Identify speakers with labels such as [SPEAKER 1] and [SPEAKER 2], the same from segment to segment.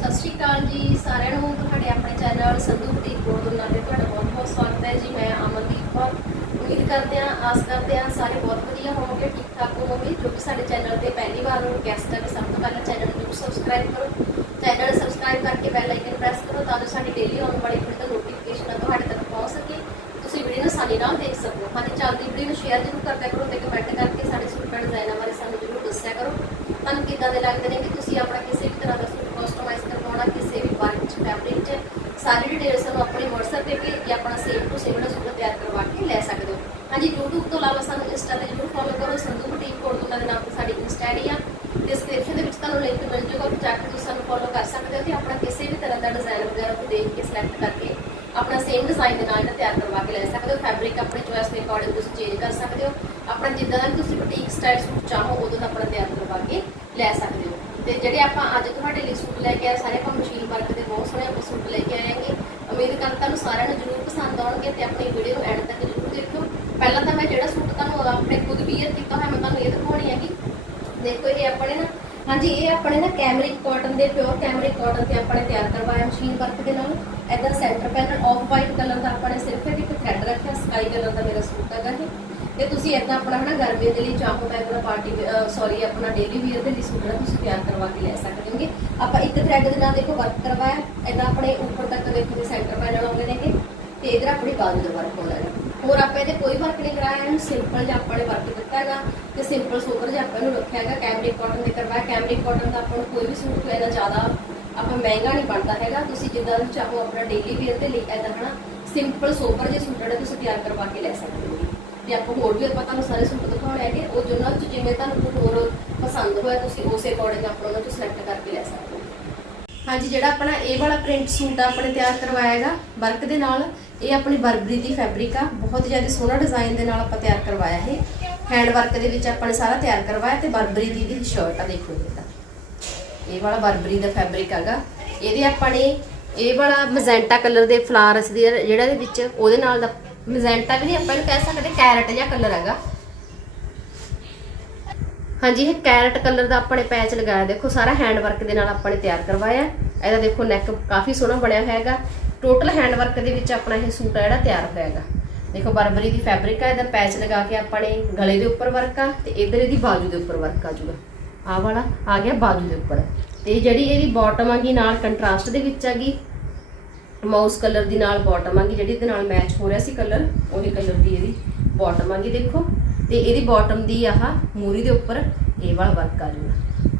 [SPEAKER 1] ਸਤਿ ਸ਼੍ਰੀ ਅਕਾਲ ਜੀ ਸਾਰਿਆਂ ਨੂੰ, ਤੁਹਾਡੇ ਆਪਣੇ ਚੈਨਲ ਸੰਧੂ ਬੁਟੀਕ ਬੋਰਡੂਨਾ ਤੇ ਤੁਹਾਡਾ ਬਹੁਤ ਬਹੁਤ ਸਵਾਗਤ ਹੈ ਜੀ, ਮੈਂ ਅਮਨਦੀਪ ਕੌਰ। ਉਮੀਦ ਕਰਦੇ ਹਾਂ, ਆਸ ਕਰਦੇ ਹਾਂ ਸਾਰੇ ਬਹੁਤ ਵਧੀਆ ਹੋਵੋਗੇ ਠੀਕ ਠਾਕ ਹੋਵੋਗੇ, ਜੋ ਕਿ ਸਾਡੇ ਚੈਨਲ ਤੇ ਪਹਿਲੀ ਵਾਰ ਨੂੰ ਗੈਸਟ ਹੈ ਸਭ ਤੋਂ ਪਹਿਲਾਂ ਚੈਨਲ ਨੂੰ ਸਬਸਕ੍ਰਾਈਬ ਕਰੋ। ਚੈਨਲ ਸਬਸਕ੍ਰਾਈਬ ਕਰਕੇ ਬੈਲ ਆਈਕਨ ਪ੍ਰੈਸ ਕਰੋ, ਤਾਂ ਜੋ ਸਾਡੀ ਡੇਲੀ ਆਉਣ ਵਾਲੀ ਵੀਡੀਓ ਦਾ ਨੋਟੀਫਿਕੇਸ਼ਨ ਤੁਹਾਡੇ ਤੱਕ ਪਹੁੰਚ ਸਕੇ ਤੁਸੀਂ ਵੀਡੀਓ ਨੂੰ ਆਸਾਨੀ ਨਾਲ ਦੇਖ ਸਕੋ ਹਾਂਜੀ ਚੱਲਦੀ ਵੀਡੀਓ ਨੂੰ ਸ਼ੇਅਰ ਜ਼ਰੂਰ ਕਰਦਿਆ ਕਰੋ ਤੇ ਕਮੈਂਟ ਕਰਕੇ ਸਾਡੇ ਸੂਟ ਦਾ ਡਿਜ਼ਾਈਨਾਂ ਬਾਰੇ ਸਾਨੂੰ ਜ਼ਰੂਰ ਦੱਸਿਆ ਕਰੋ ਤੁਹਾਨੂੰ ਕਿੱਦਾਂ ਦੇ ਲੱਗਦੇ ਨੇ ਕਿ ਤੁਸੀਂ ਆਪਣਾ ਕਿਸੇ ਵੀ ਤਰ੍ਹਾਂ ਦਾ ਸੂਟ ਕਸਟਮਾਈਜ਼ ਕਰਵਾਉਣਾ ਕਿਸੇ ਵੀ ਵਰਕ ਚ ਫੈਬਰਿਕ ਚ ਸਾਰੀ ਸਾਨੂੰ ਆਪਣੇ WhatsApp ਤੇ ਭੇਜ ਕੇ ਆਪਣਾ ਸੇਮ ਟੂ ਸੇਮ ਦਾ ਸੂਟ ਤਿਆਰ ਕਰਵਾ ਕੇ ਲੈ ਸਕਦੇ ਹੋ। ਹਾਂਜੀ, YouTube ਤੋਂ ਇਲਾਵਾ ਸਾਨੂੰ Insta ਤੇ ਜ਼ਰੂਰ ਫੋਲੋ ਕਰੋ। ਸੰਧੂ ਬੁਟੀਕ ਕੋਡ ਦੇ ਨਾਮ ਤੇ ਸਾਡੀ Insta ਆਈਡੀ ਆ। ਡਿਸਕ੍ਰਿਪਸ਼ਨ ਦੇ ਵਿੱਚ ਤੁਹਾਨੂੰ ਲਿੰਕ ਮਿਲ ਜਾਊਗਾ ਉੱਥੇ ਜਾ ਕੇ ਤੁਸੀਂ ਸਾਨੂੰ ਫੋਲੋ ਕਰ ਸਕਦੇ ਹੋ ਤੇ ਆਪਣਾ ਕਿਸੇ ਵੀ ਤਰ੍ਹਾਂ ਦਾ ਡਿਜ਼ਾਈਨ ਵਗੈਰਾ ਨੂੰ ਦੇਖ ਕੇ ਸਿਲੈਕਟ ਕਰਕੇ ਆਪਣਾ ਸੇਮ ਡਿਜ਼ਾਈਨ ਦੇ ਨਾਲ ਤਿਆਰ ਕਰਵਾ ਕੇ ਲੈ ਸਕਦੇ ਹੋ। ਫੈਬਰਿਕ ਆਪਣੇ ਚੋਇਸ ਦੇ ਅਕੋਰਡਿੰਗ ਤੁਸੀਂ ਚੇਂਜ ਕਰ ਸਕਦੇ ਹੋ। ਆਪਣਾ ਜਿੱਦਾਂ ਦਾ ਵੀ ਤੁਸੀਂ ਬੁਟੀਕ ਸਟਾਈਲ ਸੂਟ ਚਾਹੋ, ਉਦੋਂ ਦਾ ਆਪਣਾ ਤਿਆਰ ਕਰਵਾ ਕੇ ਲੈ ਸਕਦੇ ਹੋ। ਤੇ ਜਿਹੜੇ ਆਪਾਂ ਅੱਜ ਤੁਹਾਡੇ ਲਈ ਸੂਟ ਲੈ ਕੇ ਆਏ ਸਾਰੇ ਆਪਾਂ ਮਸ਼ੀਨ ਵਰਕ ਦੇ ਬਹੁਤ ਸੋਹਣੇ ਆਪਾਂ ਸੂਟ ਲੈ ਕੇ ਆਏ ਆਏਗੇ ਉਮੀਦ ਕਰਦਾ ਤੁਹਾਨੂੰ ਸਾਰਿਆਂ ਨੂੰ ਜ਼ਰੂਰ ਪਸੰਦ ਆਉਣਗੇ ਤੇ ਆਪਣੀ ਵੀਡੀਓ ਨੂੰ ਐਂਡ ਤੱਕ ਜ਼ਰੂਰ ਦੇਖਿਓ। ਪਹਿਲਾਂ ਤਾਂ ਮੈਂ ਜਿਹੜਾ ਸੂਟ ਤੁਹਾਨੂੰ ਆਪਣੇ ਖੁਦ ਵੀਅਰ ਕੀਤਾ ਹੋਇਆ, ਮੈਂ ਤੁਹਾਨੂੰ ਇਹ ਦਿਖਾਉਣੀ ਹੈਗੀ। ਦੇਖੋ ਇਹ ਆਪਣੇ ਨਾ, ਹਾਂਜੀ, ਇਹ ਆਪਣੇ ਨਾ ਕੈਮਰਿਕ ਕਾਟਨ ਦੇ ਪਿਓਰ ਕੈਮਰਿਕ ਕਾਟਨ ਤੇ ਆਪਾਂ ਨੇ ਤਿਆਰ ਕਰਵਾਇਆ ਮਸ਼ੀਨ ਵਰਕ ਦੇ ਨਾਲ। ਐਦਾਂ centre panel off white colour ਦਾ ਆਪਾਂ ਨੇ ਸਿਰਫ ਇੱਕ ਥ੍ਰੈਡ ਰੱਖਿਆ ਸਕਾਈ ਕਲਰ ਦਾ ਮੇਰਾ ਸੂਟ ਹੈਗਾ ਇਹ। ਤੇ ਤੁਸੀਂ ਏਦਾਂ ਆਪਣਾ ਹਨਾ ਗਰਮੀ ਦੇ ਲਈ ਚਾਹੋ ਮੈਂ ਆਪਣਾ ਪਾਰਟੀ ਸੌਰੀ ਆਪਣਾ ਡੇਲੀ ਵੀਅਰ ਦੇ ਲਈ ਸੂਟ ਨਾ ਤੁਸੀਂ ਤਿਆਰ ਕਰਵਾ ਕੇ ਲੈ ਸਕਦੇ ਹੋਗੇ ਆਪਾਂ ਇੱਕ ਥ੍ਰੈਡ ਦੇ ਨਾਲ ਦੇਖੋ ਵਰਕ ਕਰਵਾਇਆ, ਏਦਾਂ ਆਪਣੇ ਉੱਪਰ ਤੱਕ ਦੇਖੋ ਜੀ ਸੈਂਟਰ ਪੈਨਲ ਆਉਂਦੇ ਨੇਗੇ ਤੇ ਇਧਰ ਆਪਣੀ ਬਾਜੂ ਦਾ ਵਰਕ ਹੋਣਾ ਹੈ। ਹੋਰ ਆਪਾਂ ਇਹਦੇ ਕੋਈ ਵਰਕ ਨਹੀਂ ਕਰਾਇਆ, ਇਹਨੂੰ ਸਿੰਪਲ ਜਿਹਾ ਆਪਾਂ ਨੇ ਵਰਕ ਦਿੱਤਾ ਹੈਗਾ। ਤੇ ਸਿੰਪਲ ਸੋਬਰ ਜਿਹਾ ਆਪਾਂ ਇਹਨੂੰ ਰੱਖਿਆ ਹੈਗਾ ਕੈਮਰਿਕ ਕਾਟਨ ਦੇ ਕਰਵਾਇਆ। ਕੈਮਰਿਕ ਕਾਟਨ ਦਾ ਆਪਾਂ ਨੂੰ ਕੋਈ ਵੀ ਸੂਟ ਲੈਣਾ ਜ਼ਿਆਦਾ ਆਪਾਂ ਮਹਿੰਗਾ ਨਹੀਂ ਬਣਦਾ ਹੈਗਾ। ਤੁਸੀਂ ਜਿੱਦਾਂ ਚਾਹੋ ਆਪਣਾ ਡੇਲੀ ਵੇਅਰ ਦੇ ਲਈ ਐਦਾਂ ਹਨਾ ਸਿੰਪਲ ਸੋਬਰ ਜਿਹੇ ਸੂਟ ਜਿਹੜੇ ਤੁਸੀਂ ਤਿਆਰ ਕਰਵਾ ਕੇ ਲੈ ਸਕਦੇ ਹੋ। ਤੇ ਆਪਾਂ ਹੋਰ ਵੀ ਆਪਾਂ ਤੁਹਾਨੂੰ ਸਾਰੇ ਸੂਟ ਦਿਖਾਉਣੇ ਹੈਗੇ ਉਹ ਜਿਹਨਾਂ ਚ ਜਿਵੇਂ ਤੁਹਾਨੂੰ ਕੋਈ ਹੋਰ ਪਸੰਦ ਹੋਇਆ, ਤੁਸੀਂ ਉਸੇ ਅਕੋਰਡਿੰਗ ਆਪਣਾ ਉਹਨਾਂ ਤੋਂ ਸਿਲੈਕਟ ਕਰਕੇ ਲੈ ਸਕਦੇ ਹੋ। ਹਾਂਜੀ, ਜਿਹੜਾ ਆਪਣਾ ਇਹ ਵਾਲਾ ਪ੍ਰਿੰਟ ਸੂਟ ਆਪਣੇ ਤਿਆਰ ਕਰਵਾਇਆ ਹੈਗਾ, ਵਰਕ ਦੇ ਨਾਲ, ਇਹ ਆਪਣੀ ਬਰਬਰੀ ਦੀ ਫੈਬਰਿਕ ਆ, ਬਹੁਤ ਜ਼ਿਆਦਾ ਸੋਹਣਾ ਡਿਜ਼ਾਈਨ ਦੇ ਨਾਲ ਆਪਾਂ ਤਿਆਰ ਕਰਵਾਇਆ ਇਹ। ਹੈਂਡ ਵਰਕ ਦੇ ਵਿੱਚ ਆਪਾਂ ਨੇ ਸਾਰਾ ਤਿਆਰ ਕਰਵਾਇਆ ਤੇ ਬਰਬਰੀ ਦੀ ਦੀ ਸ਼ਰਟ ਆ, ਦੇਖੋ ਇਹਦਾ। ਇਹ ਵਾਲਾ ਬਰਬਰੀ ਦਾ ਫੈਬਰਿਕ ਹੈਗਾ। ਇਹਦੇ ਆਪਾਂ ਨੇ ਇਹ ਵਾਲਾ ਮਜੈਂਟਾ ਕਲਰ ਦੇ ਫਲਾਰਸ ਦੇ ਜਿਹੜਾ ਦੇ ਵਿੱਚ, ਉਹਦੇ ਨਾਲ ਦਾ ਮਜੈਂਟਾ ਵੀ ਨਹੀਂ, ਆਪਾਂ ਇਹਨੂੰ ਕਹਿ ਸਕਦੇ ਕੈਰਟ ਜਿਹਾ ਕਲਰ ਹੈਗਾ। ਹਾਂਜੀ, ਇਹ ਕੈਰਟ ਕਲਰ ਦਾ ਆਪਾਂ ਨੇ ਪੈਚ ਲਗਾਇਆ। ਦੇਖੋ, ਸਾਰਾ ਹੈਂਡ ਵਰਕ ਦੇ ਨਾਲ ਆਪਾਂ ਨੇ ਤਿਆਰ ਕਰਵਾਇਆ। ਇਹਦਾ ਦੇਖੋ ਨੈਕ ਕਾਫੀ ਸੋਹਣਾ ਬਣਿਆ ਹੋਇਆ ਹੈਗਾ। ਟੋਟਲ ਹੈਂਡ ਵਰਕ ਦੇ ਵਿੱਚ ਆਪਣਾ ਇਹ ਸੂਟ ਆ ਜਿਹੜਾ ਤਿਆਰ ਹੋਇਆ ਹੈਗਾ। ਦੇਖੋ, ਬਰਬਰੀ ਦੀ ਫੈਬਰਿਕ ਆ, ਇਹਦਾ ਪੈਚ ਲਗਾ ਕੇ ਆਪਾਂ ਨੇ ਗਲੇ ਦੇ ਉੱਪਰ ਵਰਕ ਆ ਤੇ ਇਧਰ ਇਹਦੀ ਬਾਜੂ ਦੇ ਉੱਪਰ ਵਰਕ ਆ ਜੂਗਾ। ਆਹ ਵਾਲਾ ਆ ਗਿਆ ਬਾਜੂ ਦੇ ਉੱਪਰ। ਤੇ ਜਿਹੜੀ ਇਹਦੀ ਬਾਟਮ ਆਗੀ ਨਾਲ ਕੰਟਰਾਸਟ ਦੇ ਵਿੱਚ ਆਗੀ ਮਾਊਸ ਕਲਰ ਦੀ ਨਾਲ ਬਾਟਮ ਆਂਗੀ, ਜਿਹੜੀ ਇਹਦੇ ਨਾਲ ਮੈਚ ਹੋ ਰਿਹਾ ਸੀ ਕਲਰ ਉਹੀ ਕਲਰ ਦੀ ਇਹਦੀ ਬਾਟਮ ਆਂਗੀ, ਦੇਖੋ। ਤੇ ਇਹਦੀ ਬਾਟਮ ਦੀ ਆਹ ਮੂਰੀ ਦੇ ਉੱਪਰ ਇਹ ਵਾਲਾ ਵਰਕ ਆ ਜੂਗਾ।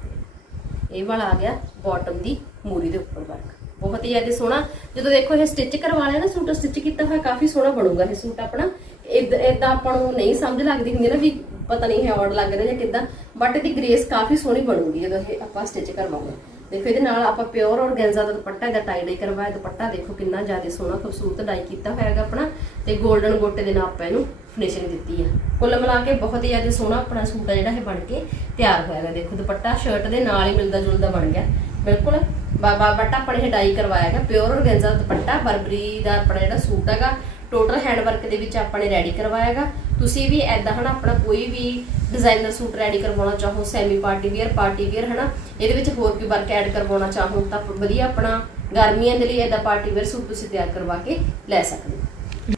[SPEAKER 1] ਇਹ ਵਾਲਾ ਆ ਗਿਆ ਬਾਟਮ ਦੀ ਮੂਰੀ ਦੇ ਉੱਪਰ ਵਰਕ ਬਹੁਤ ਹੀ ਜ਼ਿਆਦਾ ਸੋਹਣਾ। ਜਦੋਂ ਦੇਖੋ ਇਹ ਸਟਿਚ ਕਰਵਾ ਲਿਆ ਨਾ, ਸੂਟ ਸਟਿਚ ਕੀਤਾ ਹੋਇਆ ਕਾਫੀ ਸੋਹਣਾ ਬਣੂਗਾ ਇਹ ਸੂਟ ਆਪਣਾ। ਇਦਾਂ ਆਪਾਂ ਨੂੰ ਨਹੀਂ ਸਮਝ ਲੱਗਦੀ ਹੁੰਦੀ ਨਾ ਵੀ ਪਤਾ ਨਹੀਂ ਹੈ ਆਰਡ ਲੱਗ ਰਿਹਾ ਜਾਂ ਕਿਦਾਂ ਬਟ ਇਹਦੀ ਗ੍ਰੇਸ ਕਾਫੀ ਸੋਹਣੀ ਬਣੂਗੀ ਜਦੋਂ ਇਹ ਆਪਾਂ ਸਟਿਚ ਕਰਵਾਉਂਗੇ ਦੇਖੋ ਇਹਦੇ ਨਾਲ ਆਪਾਂ ਪਿਓਰ ਔਰਗੈਂਜ਼ਾ ਦਾ ਦੁਪੱਟਾ ਇਹਦਾ ਟਾਈ ਡਾਈ ਕਰਵਾਇਆ, ਦੁਪੱਟਾ ਦੇਖੋ ਕਿੰਨਾ ਜ਼ਿਆਦਾ ਸੋਹਣਾ, ਖੂਬਸੂਰਤ ਡਾਈ ਕੀਤਾ ਹੋਇਆ ਹੈਗਾ ਆਪਣਾ, ਤੇ 골ਡਨ ਗੋਟੇ ਦੇ ਨਾਲ ਆਪਾਂ ਇਹਨੂੰ ਫਿਨਿਸ਼ਿੰਗ ਦਿੱਤੀ ਆ। ਕੁੱਲ ਮਿਲਾ ਕੇ ਬਹੁਤ ਹੀ ਜ਼ਿਆਦਾ ਸੋਹਣਾ ਆਪਣਾ ਸੂਟ ਆ ਜਿਹੜਾ ਇਹ ਬਣ ਕੇ ਤਿਆਰ ਹੋਇਆ ਹੈਗਾ। ਦੇਖੋ ਦੁਪੱਟਾ ਸ਼ਰਟ ਦੇ ਨਾਲ ਹੀ ਮਿਲਦਾ ਜੁਲਦਾ ਬਣ ਗਿਆ। ਬਿਲਕੁਲ, ਬਾਬਾ ਬੱਟਾ ਆਪਣੇ ਇਹ ਡਾਈ ਕਰਵਾਇਆ ਹੈਗਾ। ਪਿਓਰ ਔਰਗੈਂਜ਼ਾ ਦਾ ਦੁਪੱਟਾ, ਬਰਬਰੀ ਦਾ ਆਪਣਾ ਜਿਹੜਾ ਸੂਟ ਹੈਗਾ ਟੋਟਲ ਹੈਂਡ ਵਰਕ ਦੇ ਵਿੱਚ ਆਪਾਂ ਨੇ ਰੈਡੀ ਕਰਵਾਇਆ ਹੈਗਾ ਤੁਸੀਂ ਵੀ ਐਦਾਂ ਹਨਾ, ਆਪਣਾ ਕੋਈ ਵੀ ਡਿਜ਼ਾਈਨਰ ਸੂਟ ਰੈਡੀ ਕਰਵਾਉਣਾ ਚਾਹੋ semi party wear party wear ਹਨਾ, ਇਹਦੇ ਵਿੱਚ ਹੋਰ ਵੀ ਵਰਕ ਐਡ ਕਰਵਾਉਣਾ ਚਾਹੋ, ਤਾਂ ਵਧੀਆ ਆਪਣਾ ਗਰਮੀਆਂ ਦੇ ਲਈ ਐਦਾ ਪਾਰਟੀ ਵੇਅਰ ਸੂਟ ਤੁਸੀਂ ਤਿਆਰ ਕਰਵਾ ਕੇ ਲੈ ਸਕਦੇ ਹੋ।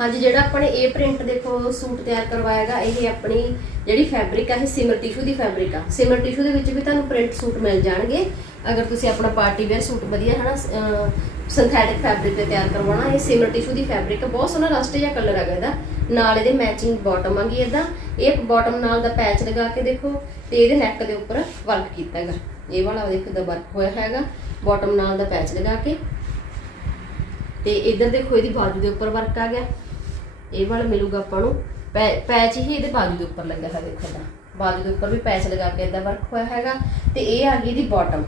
[SPEAKER 1] ਹਾਂਜੀ, ਜਿਹੜਾ ਆਪਾਂ ਨੇ ਇਹ ਪ੍ਰਿੰਟ ਦੇਖੋ ਸੂਟ ਤਿਆਰ ਕਰਵਾਇਆ ਇਹ ਆਪਣੀ ਜਿਹੜੀ ਫੈਬਰਿਕ ਆ, ਇਹ ਸਿਮਰ ਟਿਸ਼ੂ ਦੀ ਫੈਬਰਿਕ ਆ। ਸਿਮਰ ਟਿਸ਼ੂ ਦੇ ਵਿੱਚ ਵੀ ਤੁਹਾਨੂੰ ਪ੍ਰਿੰਟ ਸੂਟ ਮਿਲ ਜਾਣਗੇ। ਅਗਰ ਤੁਸੀਂ ਆਪਣਾ ਪਾਰਟੀ ਵੇਅਰ ਸੂਟ ਵਧੀਆ ਹਨਾ ਸਿੰਥੈਟਿਕ ਫੈਬਰਿਕ ਤੇ ਤਿਆਰ ਕਰਵਾਉਣਾ, ਇਹ ਸਿਮਰ ਟਿਸ਼ੂ ਦੀ ਫੈਬਰਿਕ ਆ, ਬਹੁਤ ਸੋਹਣਾ ਰਸਟ ਜਿਹਾ ਕਲਰ ਹੈਗਾ ਇਹਦਾ। ਨਾਲ ਇਹਦੇ ਮੈਚਿੰਗ ਬਾਟਮ ਆਗੀ ਇਹਦਾ। ਇਹ ਬਾਟਮ ਨਾਲ ਦਾ ਪੈਚ ਲਗਾ ਕੇ ਦੇਖੋ ਤੇ ਇਹਦੇ ਨੈਕ ਦੇ ਉੱਪਰ ਵਰਕ ਕੀਤਾ ਹੈਗਾ। ਇਹ ਵਾਲਾ ਦੇਖੋ ਦਾ ਵਰਕ ਹੋਇਆ ਹੈਗਾ। ਬਾਟਮ ਨਾਲ ਦਾ ਪੈਚ ਲਗਾ ਕੇ। ਤੇ ਇਧਰ ਦੇਖੋ ਇਹਦੀ ਬਾਜੂ ਦੇ ਉੱਪਰ ਵਰਕ ਆ ਗਿਆ। ਇਹ ਵਾਲਾ ਮਿਲੂਗਾ ਆਪਾਂ ਨੂੰ। ਪੈ- ਪੈਚ ਹੀ ਇਹਦੇ ਬਾਜੂ ਦੇ ਉੱਪਰ ਲੱਗਾ ਹੈ ਦੇਖੋ ਦਾ ਬਾਜੂ ਦੇ ਉੱਪਰ ਵੀ ਪੈਚ ਲਗਾ ਕੇ ਇਦਾਂ ਵਰਕ ਹੋਇਆ ਹੈਗਾ। ਤੇ ਇਹ ਆ ਗਈ ਇਹਦੀ ਬਾਟਮ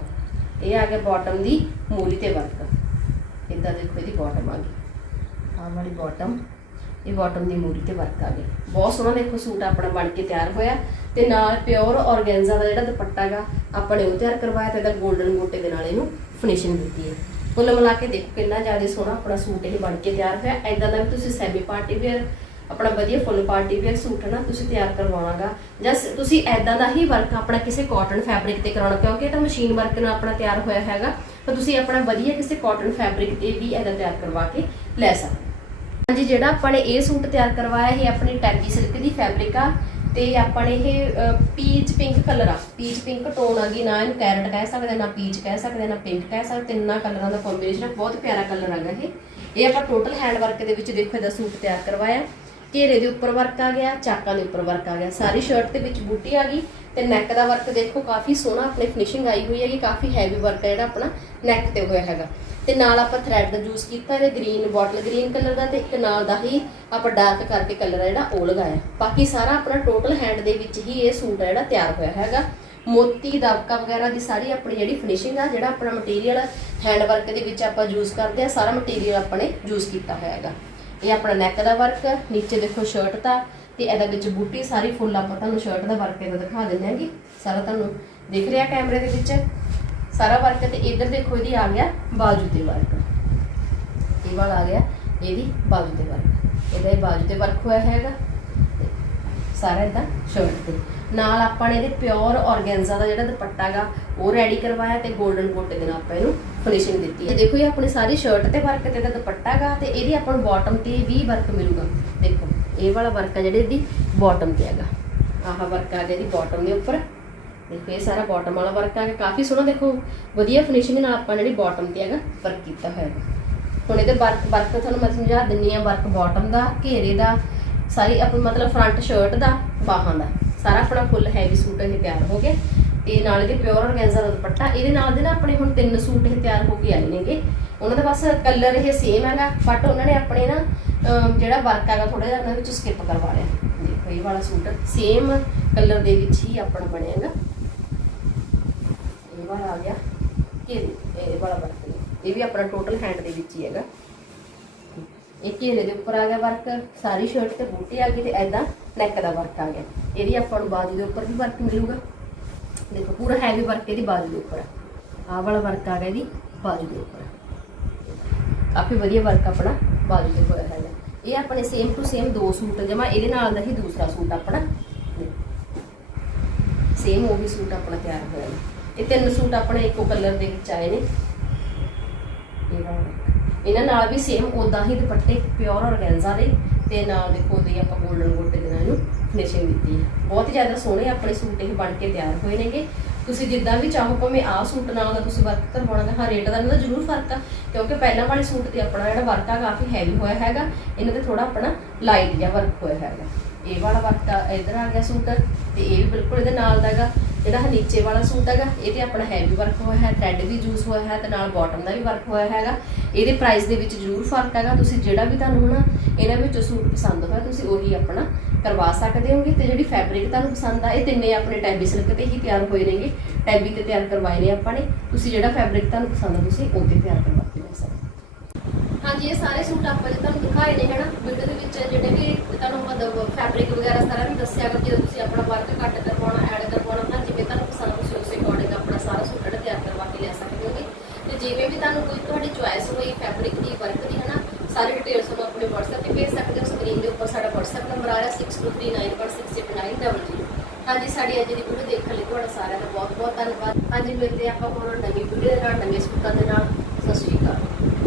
[SPEAKER 1] ਇਹ ਆ ਗਿਆ ਬਾਟਮ ਦੀ ਮੂਲੀ ਤੇ ਵਰਕ ਇਦਾਂ ਦੇਖੋ ਇਹਦੀ ਬਾਟਮ ਆ ਗਈ। ਆਹ ਵਾਲੀ ਬਾਟਮ ਇਹ ਬਾਟਮ ਦੀ ਮੂਰੀ ਤੇ ਵਰਕ ਆ ਗਈ। ਬਹੁਤ ਸੋਹਣਾ ਦੇਖੋ ਸੂਟ ਆਪਣਾ ਬਣ ਕੇ ਤਿਆਰ ਹੋਇਆ। ਤੇ ਨਾਲ ਪਿਓਰ ਔਰਗੈਂਜ਼ਾ ਦਾ ਜਿਹੜਾ ਦੁਪੱਟਾ ਹੈਗਾ ਆਪਾਂ ਨੇ ਉਹ ਤਿਆਰ ਕਰਵਾਇਆ ਤੇ ਇਹਦਾ 골ਡਨ ਗੋਟੇ ਦੇ ਨਾਲ ਇਹਨੂੰ ਫਿਨਿਸ਼ਿੰਗ ਦਿੱਤੀ ਹੈ। ਕੁੱਲ ਮਿਲਾ ਕੇ ਦੇਖੋ ਕਿੰਨਾ ਜ਼ਿਆਦਾ ਸੋਹਣਾ ਆਪਣਾ ਸੂਟ ਇਹ ਬਣ ਕੇ ਤਿਆਰ ਹੋਇਆ। ਐਦਾਂ ਦਾ ਵੀ ਤੁਸੀਂ ਸੈਮੀ ਪਾਰਟੀ ਵੇਅਰ ਆਪਣਾ ਵਧੀਆ ਫੁੱਲ ਪਾਰਟੀ ਵੇਅਰ ਸੂਟ ਨਾ, ਤੁਸੀਂ ਤਿਆਰ ਕਰਵਾਉਣਾਗਾ ਜਾਂ ਤੁਸੀਂ ਐਦਾਂ ਦਾ ਹੀ ਵਰਕ ਆਪਣਾ ਕਿਸੇ ਕਾਟਨ ਫੈਬਰਿਕ ਤੇ ਕਰਾਉਣਾ ਕਿਉਂਕਿ ਇਹ ਤਾਂ ਮਸ਼ੀਨ ਵਰਕ ਨਾਲ ਆਪਣਾ ਤਿਆਰ ਹੋਇਆ ਹੈਗਾ, ਤਾਂ ਤੁਸੀਂ ਆਪਣਾ ਵਧੀਆ ਕਿਸੇ ਕਾਟਨ ਫੈਬਰਿਕ ਤੇ ਵੀ ਐਦਾਂ ਤਿਆਰ ਕਰਵਾ ਕੇ ਲੈ ਸਕਦੇ ਹੋ। ਹਾਂਜੀ, ਜਿਹੜਾ ਆਪਾਂ ਨੇ ਇਹ ਸੂਟ ਤਿਆਰ ਕਰਵਾਇਆ, ਇਹ ਆਪਣੀ ਟੈਬੀ ਸਿਲਕ ਦੀ ਫੈਬਰਿਕ ਆ, ਤੇ ਆਪਾਂ ਨੇ ਇਹ ਪੀਚ ਪਿੰਕ ਕਲਰ ਆ। ਪੀਚ ਪਿੰਕ ਟੋਨ ਆ ਗਈ, ਨਾ ਇਹਨੂੰ ਕੈਰਟ ਕਹਿ ਸਕਦੇ, ਨਾ ਪੀਚ ਕਹਿ ਸਕਦੇ, ਨਾ ਪਿੰਕ ਕਹਿ ਸਕਦੇ, ਤਿੰਨਾਂ ਕਲਰਾਂ ਦਾ ਕੰਬੀਨੇਸ਼ਨ ਬਹੁਤ ਪਿਆਰਾ ਕਲਰ ਹੈਗਾ ਇਹ। ਇਹ ਆਪਾਂ ਟੋਟਲ ਹੈਂਡ ਵਰਕ ਦੇ ਵਿੱਚ ਦੇਖੋ ਇਹਦਾ ਸੂਟ ਤਿਆਰ ਕਰਵਾਇਆ। ਘੇਰੇ ਦੇ ਉੱਪਰ ਵਰਕ ਆ ਗਿਆ, ਚਾਕਾਂ ਦੇ ਉੱਪਰ ਵਰਕ ਆ ਗਿਆ। ਸਾਰੀ ਸ਼ਰਟ ਦੇ ਵਿੱਚ ਬੂਟੀ ਆ ਗਈ ਤੇ ਨੈਕ ਦਾ ਵਰਕ ਦੇਖੋ, ਕਾਫੀ ਸੋਹਣਾ ਆਪਣੇ ਫਿਨਿਸ਼ਿੰਗ ਆਈ ਹੋਈ ਹੈਗੀ, ਕਾਫੀ ਹੈਵੀ ਵਰਕ ਹੈ ਜਿਹੜਾ ਆਪਣਾ ਨੈਕ ਤੇ ਹੋਇਆ ਹੈਗਾ। ਤੇ ਨਾਲ ਆਪਾਂ ਥ੍ਰੈਡ ਯੂਜ਼ ਕੀਤਾ, ਇਹਦੇ ਗ੍ਰੀਨ ਬੋਟਲ ਗ੍ਰੀਨ ਕਲਰ ਦਾ ਤੇ ਇੱਕ ਨਾਲ ਦਾ ਹੀ ਆਪਾਂ ਡਾਰਕ ਕਰਕੇ ਕਲਰ ਆ ਜਿਹੜਾ ਉਹ ਲਗਾਇਆ। ਬਾਕੀ ਸਾਰਾ ਆਪਣਾ ਟੋਟਲ ਹੈਂਡ ਦੇ ਵਿੱਚ ਹੀ ਇਹ ਸੂਟ ਆ ਜਿਹੜਾ ਤਿਆਰ ਹੋਇਆ ਹੈਗਾ। ਮੋਤੀ, ਦਬਕਾ ਵਗੈਰਾ ਦੀ ਸਾਰੀ ਆਪਣੀ ਜਿਹੜੀ ਫਿਨਿਸ਼ਿੰਗ ਆ, ਜਿਹੜਾ ਆਪਣਾ ਮਟੀਰੀਅਲ ਹੈਂਡ ਵਰਕ ਦੇ ਵਿੱਚ ਆਪਾਂ ਯੂਜ਼ ਕਰਦੇ ਆ, ਸਾਰਾ ਮਟੀਰੀਅਲ ਆਪਣੇ ਯੂਜ਼ ਕੀਤਾ ਹੋਇਆ ਹੈਗਾ। ਇਹ ਆਪਣਾ ਨੈਕ ਦਾ ਵਰਕ ਨੀਚੇ ਦੇਖੋ ਸ਼ਰਟ ਦਾ ਤੇ ਇਹਦੇ ਵਿੱਚ ਬੂਟੀ, ਸਾਰੀ ਫੁੱਲ ਆਪਾਂ ਤੁਹਾਨੂੰ ਸ਼ਰਟ ਦਾ ਵਰਕ ਇਹਦਾ ਦਿਖਾ ਦਿੰਦੇ ਆਂਗੇ ਸਾਰਾ ਤੁਹਾਨੂੰ ਦਿਖ ਰਿਹਾ ਕੈਮਰੇ ਦੇ ਵਿੱਚ। ਸਾਰਾ ਵਰਕ ਤੇ ਇੱਧਰ ਦੇਖੋ, ਇਹਦੀ ਆ ਗਿਆ ਬਾਜੂ ਤੇ ਵਰਕ ਇਹ ਵਾਲ ਆ ਗਿਆ, ਇਹਦੀ ਬਾਜੂ ਤੇ ਵਰਕ ਇਹਦਾ ਇਹ ਬਾਜੂ ਤੇ ਵਰਕ ਹੋਇਆ ਹੈਗਾ। ਤੇ ਸਾਰਾ ਇਦਾਂ ਸ਼ਰਟ ਤੇ। ਨਾਲ ਆਪਾਂ ਨੇ ਇਹਦੇ ਪਿਓਰ ਔਰਗੈਂਜ਼ਾ ਦਾ ਜਿਹੜਾ ਦੁਪੱਟਾ ਗਾ ਉਹ ਰੈਡੀ ਕਰਵਾਇਆ ਤੇ 골ਡਨ ਗੋਟੇ ਦੇ ਨਾਲ ਆਪਾਂ ਇਹਨੂੰ ਫਿਨਿਸ਼ਿੰਗ ਦਿੱਤੀ ਹੈ। ਦੇਖੋ ਇਹ ਆਪਣੀ ਸਾਰੀ ਸ਼ਰਟ ਤੇ ਵਰਕ ਤੇ ਦਾ ਦੁਪੱਟਾ ਤੇ ਇਹਦੀ ਆਪਾਂ ਨੂੰ ਬਾਟਮ ਤੇ ਵੀ ਵਰਕ ਮਿਲੂਗਾ। ਦੇਖੋ, ਇਹ ਵਾਲਾ ਵਰਕ ਆ ਜਿਹੜੇ ਇਹਦੀ ਬਾਟਮ ਤੇ ਹੈਗਾ। ਆਹ ਵਰਕ ਆ ਗਿਆ ਇਹਦੀ ਬਾਟਮ ਦੇ ਉੱਪਰ। ਦੇਖੋ, ਇਹ ਸਾਰਾ ਬਾਟਮ ਵਾਲਾ ਵਰਕ ਆ ਗਿਆ। ਕਾਫੀ ਸੋਹਣਾ ਦੇਖੋ, ਵਧੀਆ ਫਿਨਿਸ਼ਿੰਗ ਨਾਲ ਆਪਾਂ ਜਿਹੜੀ ਬਾਟਮ ਤੇ ਹੈਗਾ ਵਰਕ ਕੀਤਾ ਹੋਇਆ ਹੈ ਹੁਣ ਇਹਦੇ ਵਰਕ ਵਰਕ ਤੁਹਾਨੂੰ ਮੈਂ ਸਮਝਾ ਦਿੰਨੀ ਆ ਵਰਕ ਬਾਟਮ ਦਾ, ਘੇਰੇ ਦਾ, ਸਾਰੀ ਆਪਣੀ ਮਤਲਬ ਫਰੰਟ ਸ਼ਰਟ ਦਾ, ਬਾਹਾਂ ਦਾ। ਸਾਰਾ ਆਪਣਾ ਫੁੱਲ ਹੈਵੀ ਸੂਟ ਇਹ ਤਿਆਰ ਹੋ ਗਿਆ। ਤੇ ਨਾਲ ਇਹਦੇ ਪਿਓਰ ਔਰਗੈਂਜ਼ਾ ਦਾ ਦੁਪੱਟਾ, ਇਹਦੇ ਨਾਲ ਦੇ ਨਾ ਆਪਣੇ ਹੁਣ ਤਿੰਨ ਸੂਟ ਇਹ ਤਿਆਰ ਹੋ ਕੇ ਆਏ ਨੇਗੇ। ਉਹਨਾਂ ਦਾ ਬਸ ਕਲਰ ਇਹ ਸੇਮ ਹੈਗਾ ਬਟ ਉਹਨਾਂ ਨੇ ਆਪਣੇ ਨਾ ਜਿਹੜਾ ਵਰਕ ਹੈਗਾ ਥੋੜਾ ਜਿਹਾ ਉਹਨਾਂ ਵਿੱਚ ਸਕਿਪ ਕਰਵਾ ਲਿਆ। ਦੇਖੋ ਇਹ ਵਾਲਾ ਸੂਟ ਸੇਮ ਕਲਰ ਦੇ ਵਿੱਚ ਹੀ ਆਪਣਾ ਬਣਿਆਗਾ ਇਹ ਵਾਲਾ ਆ ਗਿਆ। ਇਹ ਵਾਲਾ ਵਰਕ ਇਹ ਵੀ ਆਪਣਾ ਟੋਟਲ ਹੈਂਡ ਦੇ ਵਿੱਚ ਹੀ ਹੈਗਾ। ਇਹ ਘੇਰੇ ਦੇ ਉੱਪਰ ਆ ਗਿਆ ਵਰਕ ਸਾਰੀ ਸ਼ਰਟ ਤੇ ਬੂਟੀ ਆ ਗਈ ਤੇ ਐਦਾਂ ਨੈਕ ਦਾ ਵਰਕ ਆ ਗਿਆ। ਇਹਦੀ ਆਪਾਂ ਨੂੰ ਬਾਜੂ ਦੇ ਉੱਪਰ ਵੀ ਵਰਕ ਮਿਲੂਗਾ। ਦੇਖੋ, ਪੂਰਾ ਹੈਵੀ ਵਰਕ ਇਹਦੀ ਬਾਜੂ ਦੇ ਉੱਪਰ। ਆਹ ਵਾਲਾ ਵਰਕ ਆ ਗਿਆ ਇਹਦੀ ਬਾਜੂ ਦੇ ਉੱਪਰ। ਕਾਫੀ ਵਧੀਆ ਵਰਕ ਆਪਣਾ ਬਾਜੂ ਤੇ ਹੋਇਆ ਹੈਗਾ। ਇਹ ਆਪਣੇ ਸੇਮ ਟੂ ਸੇਮ ਦੋ ਸੂਟ, ਜਮਾ ਇਹਦੇ ਨਾਲ ਦਾ ਹੀ ਦੂਸਰਾ ਸੂਟ ਆਪਣਾ। ਸੇਮ ਉਹ ਵੀ ਸੂਟ ਆਪਣਾ ਤਿਆਰ ਹੋਇਆ ਇਹ ਤਿੰਨ ਸੂਟ ਆਪਣੇ ਇੱਕੋ ਕਲਰ ਦੇ ਵਿੱਚ ਆਏ ਨੇ। ਇਹਨਾਂ ਨਾਲ ਵੀ ਸੇਮ ਉਦਾਂ ਹੀ ਦੁਪੱਟੇ ਪਿਓਰ ਔਰਗੈਂਜ਼ਾ ਦੇ, ਤੇ ਨਾਲ ਦੇਖੋ ਉਹਦੇ ਆਪਾਂ 골ਡਨ ਗੋਟੇ ਦੇ ਨਾਲ ਇਹਨੂੰ ਫਿਨਿਸ਼ਿੰਗ ਦਿੱਤੀ ਹੈ। ਬਹੁਤ ਹੀ ਜ਼ਿਆਦਾ ਸੋਹਣੇ ਆਪਣੇ ਸੂਟ ਇਹ ਬਣ ਕੇ ਤਿਆਰ ਹੋਏ ਨੇਗੇ। ਤੁਸੀਂ ਜਿੱਦਾਂ ਵੀ ਚਾਹੋ ਭਾਵੇਂ ਆਹ ਸੂਟ ਨਾਲ ਦਾ ਤੁਸੀਂ ਵਰਕ ਕਰਵਾਉਣਾ ਤਾਂ ਹਾਂ ਰੇਟ ਦਾ ਇਹਨਾਂ ਦਾ ਜ਼ਰੂਰ ਫ਼ਰਕ ਆ, ਕਿਉਂਕਿ ਪਹਿਲਾਂ ਵਾਲੇ ਸੂਟ ਤੇ ਆਪਣਾ ਜਿਹੜਾ ਵਰਕ ਆ ਕਾਫੀ ਹੈਵੀ ਹੋਇਆ ਹੈਗਾ। ਇਹਨਾਂ ਤੇ ਥੋੜਾ ਆਪਣਾ ਲਾਈਟ ਜਿਹਾ ਵਰਕ ਹੋਇਆ ਹੈਗਾ। ਇਹ ਵਾਲਾ ਵਰਕ ਆ ਇਧਰ ਆ ਗਿਆ ਸੂਟ, ਤੇ ਇਹ ਵੀ ਬਿਲਕੁਲ ਇਹਦੇ ਨਾਲ ਦਾ ਹੈਗਾ। ਜਿਹੜਾ ਆਹ ਨੀਚੇ ਵਾਲਾ ਸੂਟ ਹੈਗਾ, ਇਹ ਤੇ ਆਪਣਾ ਹੈਵੀ ਵਰਕ ਹੋਇਆ ਹੈ ਥ੍ਰੈਡ ਵੀ ਯੂਜ਼ ਹੋਇਆ ਹੈ ਤੇ ਨਾਲ ਬਾਟਮ ਦਾ ਵੀ ਵਰਕ ਹੋਇਆ ਹੈਗਾ। ਇਹਦੇ ਪ੍ਰਾਈਸ ਦੇ ਵਿੱਚ ਜ਼ਰੂਰ ਫ਼ਰਕ ਹੈਗਾ। ਤੁਸੀਂ ਜਿਹੜਾ ਵੀ ਤੁਹਾਨੂੰ ਹਨਾ, ਇਹਨਾਂ ਵਿੱਚੋਂ ਸੂਟ ਪਸੰਦ ਹੋਇਆ, ਤੁਸੀਂ ਉਹੀ ਆਪਣਾ ਕਰਵਾ ਸਕਦੇ ਹੋਗੇ ਤੇ ਜਿਹੜੀ ਫੈਬਰਿਕ ਤੁਹਾਨੂੰ ਪਸੰਦ ਆ, ਇਹ ਤਿੰਨੇ ਆਪਣੇ ਟੈਬੀ ਸਿਲਕ ਤੇ ਹੀ ਤਿਆਰ ਹੋਏ ਨੇਗੇ। ਟੈਬੀ ਤੇ ਤਿਆਰ ਕਰਵਾਏ ਨੇ ਆਪਾਂ ਨੇ। ਤੁਸੀਂ ਜਿਹੜਾ ਫੈਬਰਿਕ ਤੁਹਾਨੂੰ ਪਸੰਦ ਆ, ਤੁਸੀਂ ਉਹ ਤੇ ਤਿਆਰ ਕਰਵਾ ਕੇ ਲੈ ਸਕਦੇ ਹਾਂਜੀ, ਇਹ ਸਾਰੇ ਸੂਟ ਆਪਾਂ ਜੇ ਤੁਹਾਨੂੰ ਦਿਖਾਏ ਨੇ, ਹਨਾ? ਵੀਡੀਓ ਦੇ ਵਿੱਚ ਜਿਹੜੇ ਵੀ ਤੁਹਾਨੂੰ ਮਤਲਬ ਫੈਬਰਿਕ ਵਗੈਰਾ ਸਾਰਾ ਵੀ ਦੱਸਿਆ ਕਰ ਜਦੋਂ ਤੁਸੀਂ ਆਪਣਾ ਵਰਕ ਕੱਟ ਕਰਵਾਉਣਾ ਐਡ ਕਰਵਾਉਣਾ, ਤਾਂ ਜਿਵੇਂ ਤੁਹਾਨੂੰ ਪਸੰਦ ਤੁਸੀਂ ਉਸੇ ਅਕੋਰਡਿੰਗ ਆਪਣਾ ਸਾਰਾ ਸੂਟ ਜਿਹੜਾ ਤਿਆਰ ਕਰਵਾ ਕੇ ਲੈ ਸਕਦੇ ਹੋਗੇ। ਤੇ ਜਿਵੇਂ ਵੀ ਤੁਹਾਨੂੰ ਕੋਈ ਤੁਹਾਡੀ ਚੁਆਇਸ ਹੋਈ ਫੈਬਰਿਕ ਦੀ ਵਰਕ ਦੀ, ਹਨਾ? ਸਾਰੀ ਡਿਟੇਲਸ ਤੁਹਾਨੂੰ ਆਪਣੇ WhatsApp ਤੇ ਭੇਜ ਸਕਦੇ ਸਕਰੀਨ ਦੇ ਉੱਪਰ ਸਾਡਾ WhatsApp ਨੰਬਰ ਆ ਰਿਹਾ 6239168900 ਹਾਂਜੀ, ਸਾਡੀ ਅੱਜ ਦੀ ਵੀਡੀਓ ਦੇਖਣ ਲਈ ਤੁਹਾਡਾ ਸਾਰਿਆਂ ਦਾ ਬਹੁਤ ਬਹੁਤ ਧੰਨਵਾਦ। ਹਾਂਜੀ, ਮਿਲਦੇ ਆਪਾਂ ਹੁਣ ਨਵੀਂ ਵੀਡੀਓ ਦੇ ਨਾਲ, ਨਵੇਂ ਸੂਟਾਂ ਦੇ ਨਾਲ। ਸਤਿ ਸ਼੍ਰੀ ਅਕਾਲ।